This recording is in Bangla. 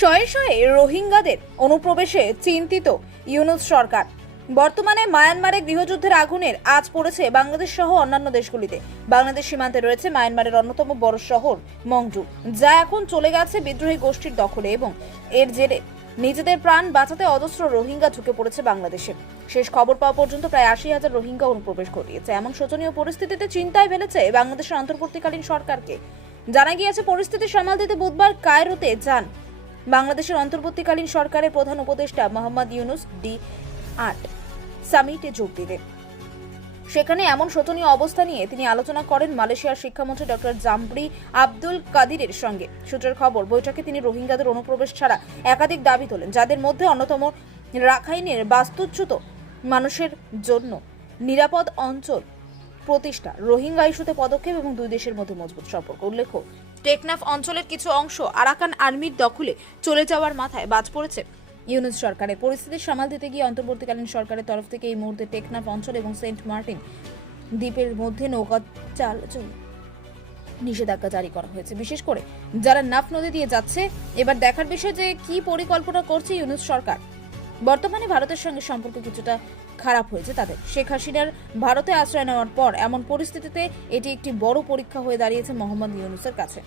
শয়ে শয়ে রোহিঙ্গাদের অনুপ্রবেশে চিন্তিত ইউনুস সরকার। বর্তমানে মায়ানমারে গৃহযুদ্ধের আগুনের আজ পড়েছে বাংলাদেশ সহ অন্যান্য দেশগুলিতে। বাংলাদেশ সীমান্তে রয়েছে মায়ানমারের অন্যতম বড় শহর মংজু, যা এখন চলে গেছে বিদ্রোহী গোষ্ঠীর দখলে এবং এর জেরে নিজেদের প্রাণ বাঁচাতে অজস্র রোহিঙ্গা ঢুকে পড়েছে বাংলাদেশে। শেষ খবর পাওয়া পর্যন্ত প্রায় আশি হাজার রোহিঙ্গা অনুপ্রবেশ ঘটিয়েছে। এমন শোচনীয় পরিস্থিতিতে চিন্তায় ফেলেছে বাংলাদেশের অন্তর্বর্তীকালীন সরকারকে। জানা গিয়েছে, পরিস্থিতি সামাল দিতে বুধবার কায়রোতে যান বাংলাদেশের অন্তর্বর্তীকালীন সরকারের প্রধান উপদেষ্টা মোহাম্মদ ইউনুস ডি আট সামিটে যোগ দিতে সেখানে এমন শোচনীয় অবস্থা নিয়ে তিনি আলোচনা করেন মালয়েশিয়ার শিক্ষামন্ত্রী ডক্টর জাম্বরি আব্দুল কাদিরের সঙ্গে। সূত্রের খবর, বৈঠকে তিনি রোহিঙ্গাদের অনুপ্রবেশ ছাড়া একাধিক দাবি তোলেন, যাদের মধ্যে অন্যতম রাখাইনের বাস্তুচ্যুত মানুষের জন্য নিরাপদ অঞ্চল প্রতিষ্ঠা। রোহিঙ্গা ইস্যুতে পদক্ষেপ এবং দুই দেশের মধ্যে মজবুত সম্পর্ক। উল্লেখ্য, টেকনাফ অঞ্চলের কিছু অংশ আরাকান আর্মির দখলে চলে যাওয়ার মাথায় বাজ পড়েছে। ইউনুস সরকারের পরিস্থিতি সামাল দিতে গিয়ে অন্তর্বর্তীকালীন সরকারের তরফ থেকে এই মুহূর্তে টেকনাফ অঞ্চল এবং সেন্ট মার্টিন দ্বীপের মধ্যে নৌকা চালাচল নিষেধাজ্ঞা জারি করা হয়েছে। বিশেষ করে যারা নাফ নদী দিয়ে যাচ্ছে, এবার দেখার বিষয় যে কি পরিকল্পনা করছে ইউনুস সরকার। বর্তমানে ভারতের সঙ্গে সম্পর্ক কিছুটা খারাপ হয়েছে তাদের। শেখ হাসিনার ভারতে আশ্রয় নেওয়ার পর এমন পরিস্থিতিতে এটি একটি বড় পরীক্ষা হয়ে দাঁড়িয়েছে মোহাম্মদ ইউনুসের কাছে।